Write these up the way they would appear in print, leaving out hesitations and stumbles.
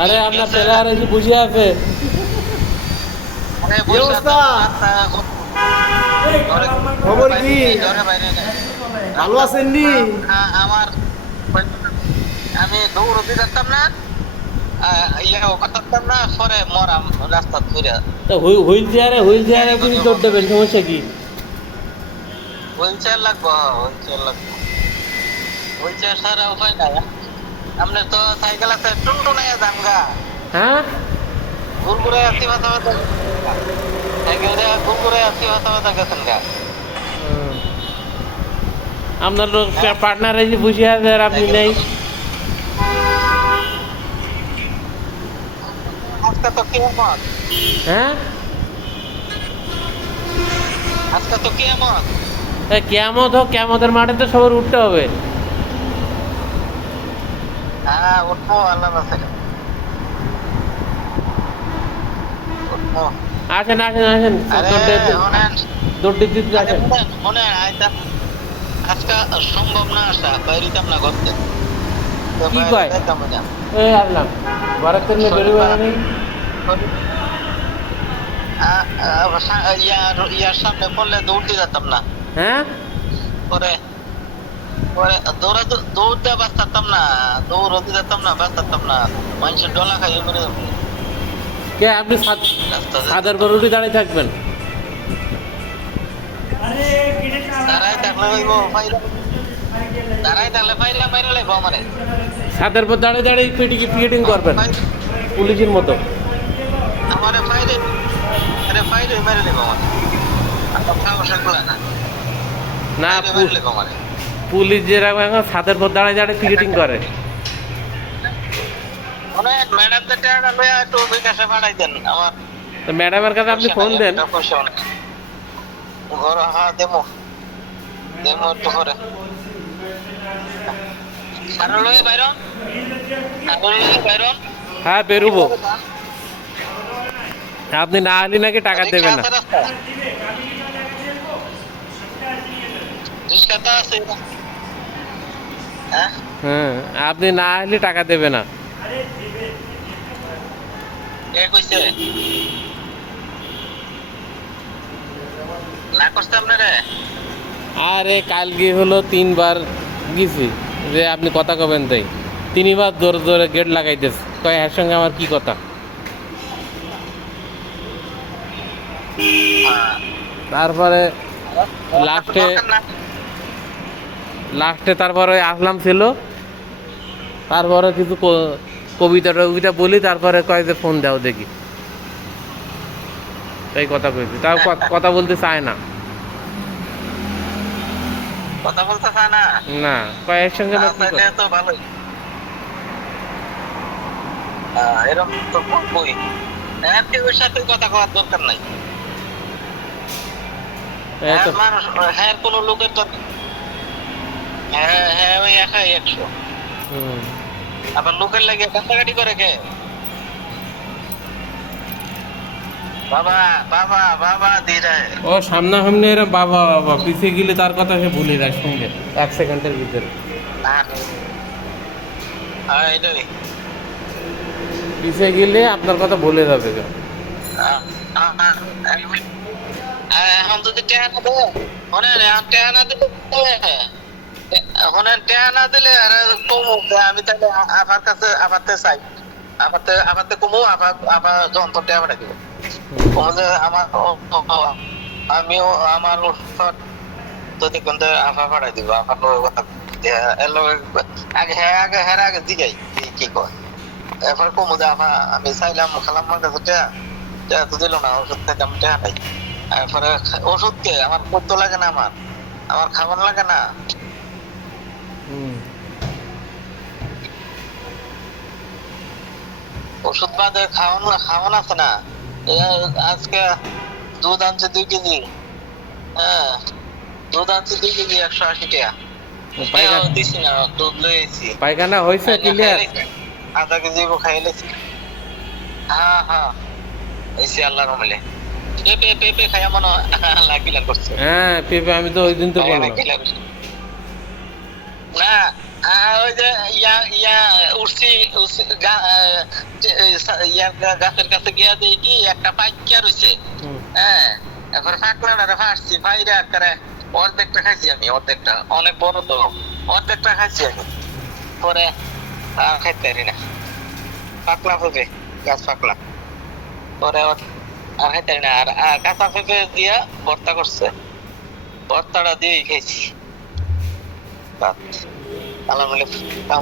আরে আপনার প্লেয়ার এসে বুঝে আছে। খবর কি? ভালো আছেন নি? আমার আমি দৌড়তে যাচ্তাম না, করতাম না, পরে মরাম রাস্তা ঘুরে। তো হুইল চেয়ারে আপনি দৌড় দেবেন, সমস্যা কি? হুইল চেয়ার লাগবো, হুইল চেয়ার ছাড়া উপায় নাই। আপনার তো সাইকেল আছে, টুনটুনাইয়া যান গা, হ্যাঁ, গুড়গুড়ে আসি মাথা মাথা, সাইকেল দিয়ে গুড়গুড়ে আসি মাথা মাথা গেছেন গা। আপনার লোক পার্টনার এসে বুঝে আছে আর আপনি নেই। আজকে তো কিয়ামত, হ্যাঁ, আজকে তো কিয়ামত। কেয়ামত হোক, কেয়ামতের মাঠে তো সবার উঠতে হবে। হ্যাঁ উঠবো, আল্লাহ আছে, উঠবো। আসেন আসেন আসেন, আরে শোনেন, দৌড় দিতে আসেন। মনে আইতা আজকে সম্ভব না, আসা বাইরিতাম না করতে, তো কি বাইরে কয়? যাইতাম না। এই আসলাম, ঘরের থেকে বেরোবে না। ইয়ার সামনে পড়লে দৌড় দিয়ে যেতাম না, হ্যাঁ, পরে পরে দৌড় দিয়ে বাঁচতাম না, দৌড় দিয়ে যেতাম না, বাঁচতাম না, মানুষের ডলা খাইয়ে মেরে যাবো। কে আপনি ছাদের পর উঠে দাঁড়িয়ে থাকবেন? দাঁড়াই থাকলে ফাইলা মাইরা লাগবো আমারে। ছাদের পর দাঁড়িয়ে দাঁড়িয়ে পিকেটিং করবেন পুলিশের মতো। আমারে ফাইলে, আরে ফাইলে মেরে লাগবো আমারে, আমার সাহস এগুলো না, না, ফাইলে মেরে লাগবো আমারে। পুলিশ যেরকম এখন ছাদের পর দাঁড়িয়ে দাঁড়িয়ে পিকেটিং করে। অনেক ম্যাডামদের টাকা লইয়া একটু বিকাশে পাঠাই দেন আমার। তো ম্যাডামের কাছে আপনি ফোন দেন। পয়সা অনেক ঘর, হ্যাঁ দেবো দেবো একটু করে। সারো লইয়া বাইরন, সারো লইয়া বাইরন। হ্যাঁ, বেরোবো। আপনি না হলে নাকি টাকা দেবে না। রিক্সাটা আছে, হ্যাঁ হ্যাঁ, আপনি না হলে টাকা দেবে না। কে কইছে না করতে আপনারে? আরে কালকে হলো 3 বার গেছি, যে আপনি কথা কবেন তাই 3বার জোরে জোরে গেট লাগাইতেছে, কয় এর সঙ্গে আমার কি কথা। তারপরে লাস্টে তারপরে আসলাম ছিল, তারপরে কিছু কবিতা টবিতা বলি, তারপরে কয় যে ফোন দাও দেখি, তাই কথা কইছি। তাও কথা বলতে চায় না। কথা বলতে চায় না? না, কয় এর সঙ্গে আমার কি কথা। তো ভালোই, এরকম তো বই ওর সাথে কথা কওয়ার দরকার নাই। এই তো মানুষ, হ্যাঁ কোনো লোকের তো, হ্যাঁ হ্যাঁ ওই একাই 100, হুম। আবার লোকের লাগে কাটাকাটি করে কে? বাবা বাবা বাবা ধীরে। ও সামনাসামনি এরা বাবা বাবা, পিছিয়ে গেলে তার কথা সে ভুলে যায় সঙ্গে 1 সেকেন্ডের ভিতরে। হ্যাঁ এটাই, পিছিয়ে গেলে আপনার কথা ভুলে যাবে গো। এখন যদি টেহা না দেয়, এখন টেহা না দিলে, টেহা না দিলে আর কমু, আমি তাহলে আবার কাছে আবারতে চাই, আবারতে কমু, আবার যন্ত্র টেহা পাঠাই দিব। আমার আমিও আমার যদি কিন্তু আফা পাঠাই দিব, আফার কথা আগে হ্যাঁ আগে জিগাই কি কয়, এরপর কমু যে আফা আমি চাইলাম খালাম আমার কাছে টেহা তো দিল না, ওষুধ খাইতাম টেহা নাই। এরপরে ওষুধ কে আমার করতে লাগে না, আমার খাবার লাগে না। ওষুধ বাদে খাওয়ান আছে না। আজকে দুধ আনছে 2 কেজি, হ্যাঁ দুধ আনছে 2 কেজি 180 টাকা দিছি না, দুধ লইছি। পায়খানা হয়েছে ক্লিয়ার? আধা কেজি খাইলেছি, হ্যাঁ হ্যাঁ হয়েছে আল্লাহর রহমতে। পেঁপে খাইয়া মনে লাগিলা করছে। হ্যাঁ, পেঁপে আমি তো ওই দিন তো বললাম না ওই যে ইয়া উঠছি গাছের কাছে গিয়া দেখি একটা পাইকিয়া রয়েছে। হুম। হ্যাঁ, এখন ফাঁকলাটা ফাঁসছি ভাইরা করে অর্ধেকটা খাইছি আমি, অর্ধেকটা অনেক বড় তো, অর্ধেকটা খাইছি আমি। পরে আর খাইতে পারি না, পাকলা হবে গাছ পাকলা। পরে আর খাইতে পারি না। আর কাঁচা পেঁপে দিয়া ভর্তা করছে, ভর্তাটা দিয়েই খাইছি ভাত।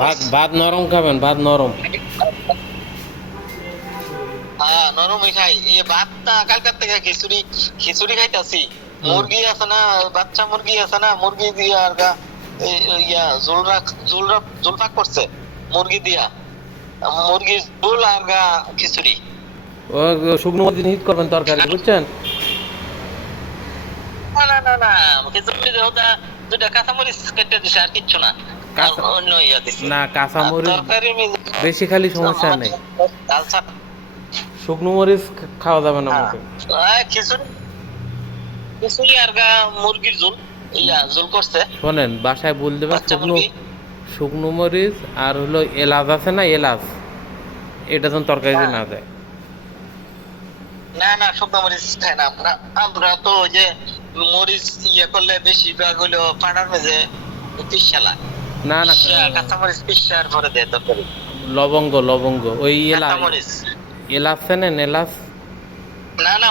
ভাত ভাত নরম খাবেন, ভাত নরম। হ্যাঁ, নরমই খাই। এই ভাতটা কালকার থেকে খিচুড়ি খিচুড়ি খাইতাছি। মুরগি আছে না, বাচ্চা মুরগি আছে না, মুরগি দিয়া আর ইয়া ঝোল পাক করছে মুরগি দিয়া, মুরগির ঝোল আর খিচুড়ি। ও শুকনো মরিচ হিট করবেন তরকারি, বুঝছেন? না না না না, খিচুড়ি ওটা দুটা কাঁচামরিচ কেটে দিছে, আর কিচ্ছু না। কাঁচা- আর অন্য ইয়া দিছে না, কাঁচামরিচ তরকারি বেশি খালি সমস্যা নেই, শুকনো মরিচ খাওয়া যাবে না মোটে। খিচুড়ি খিচুড়ি আর মুরগির ঝোল, ইয়া ঝোল করছে শোনেন, বাসায় বল দেবেন বাচ্চা শুকনো মুরগি। শুকনো মরিচ আর হলো এলাচ আছে না, এলাচ, এটা যেন তরকারিতে হ্যাঁ। না দেয়। না না, শুকনো মরিচ খাই না আমরা। আমরা তো ওই যে মরিচ ইয়ে করলে বেশিরভাগ হলো পাড়ার মেঝে পিসালা, না না, কাঁচা মরিচ পিসার পরে দেয় তরকারি। লবঙ্গ লবঙ্গ ওই এলাচ, কাঁচা মরিচ এলাচ চেনেন? এলাচ না না,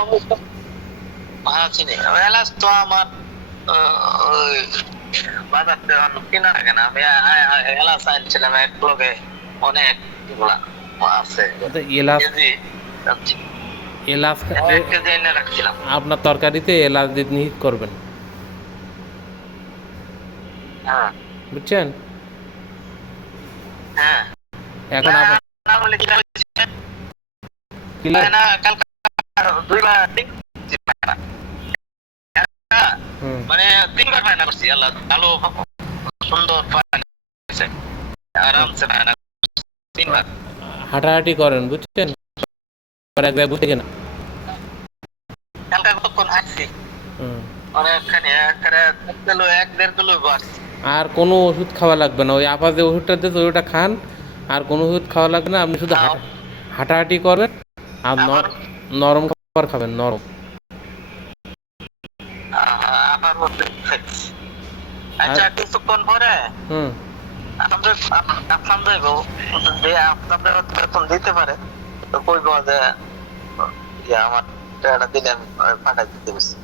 হ্যাঁ চিনি। এলাচ তো আমার ওই বাজার থেকে কেনা থাকে না। আমি এলাচ আনছিলাম এক ব্লগে, অনেক গুলা আছে তো এলাচ, কেজি, এলাচ এক কেজি এনে রাখছিলাম। আপনার তরকারিতে এলাচ দিয়ে হিট করবেন, হ্যাঁ বুঝছেন? হ্যাঁ। এখন না, আপনার না হলে কি হয়েছে? না, কালকে দুইবার তিনবার পায় না। মানে তিনবার পায় না করছি, আল্লাহ ভালো সুন্দর পায় না করছে। আরামসে পায় না তিনবার। হাঁটাহাঁটি করেন, বুঝছেন? এক জায়গায় বসে কিনা। কালকে কতক্ষণ হাঁটছি, অনেকখানি, এক দেড় কিলো বাস। আর কোনো ওষুধ খাওয়া লাগবে না, ওই আপা যে ওষুধটা দিয়েছে ওটা খান, আর কোনো ওষুধ খাওয়া লাগবে না। আপনি শুধু হাঁটাহাঁটি করবেন আর নরম খাবার খাবেন, নরম। আবার মধ্যে খাচ্ছি। আচ্ছা, কিছুক্ষণ পরে হুম, আপনাদের বেতন দিতে পারে তো কইব যে আমার টাকাটা দিলে আমি পাঠাই দিতে পারছি,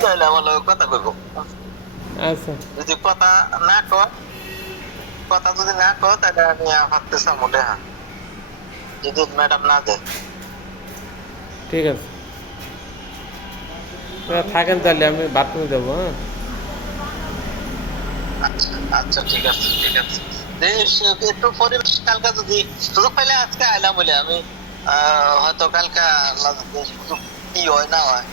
তাহলে আমার লগে কথা কইব। আচ্ছা যদি কথা না কয়, কথা যদি না কয়, তাহলে আমি ভাবতেছি মোটে। হ্যাঁ, যদি ম্যাডাম না দেয়। ঠিক আছে, থাকেন তাহলে, আমি বাথরুমে যাবো। হ্যাঁ, আচ্ছা আচ্ছা, ঠিক আছে ঠিক আছে। একটু পরিবেশ কালকা যদি সুযোগ পাইলে আজকে আইলাম বলে আমি, হয়তো কালকা সুযোগ কি হয় না হয়,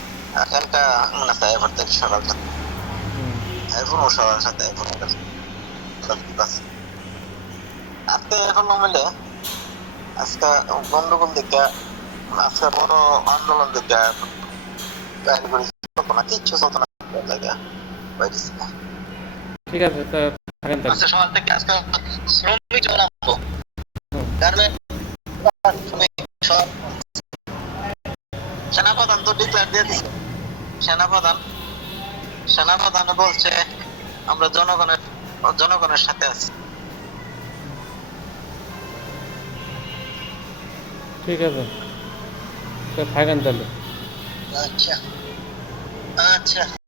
কালকা মনে হয় এবার থেকে সকালটা এখন সবার সাথে এখন আজকে এখন মিলে আজকে গন্ডগোল দিকে, আজকে বড় আন্দোলন দিকে কিচ্ছু চলতো না জায়গা বাইরে। ঠিক আছে, থাকেন তাহলে। আজকে সকাল থেকে আজকে শ্রমিক জানাবো, গার্মেন্ট সেনাপ্রধান তো ডিক্লেয়ার দিয়ে দিচ্ছে। সেনাপ্রধান বলছে আমরা জনগণের সাথে আছি। ঠিক আছে, থাকেন তাহলে। আচ্ছা আচ্ছা।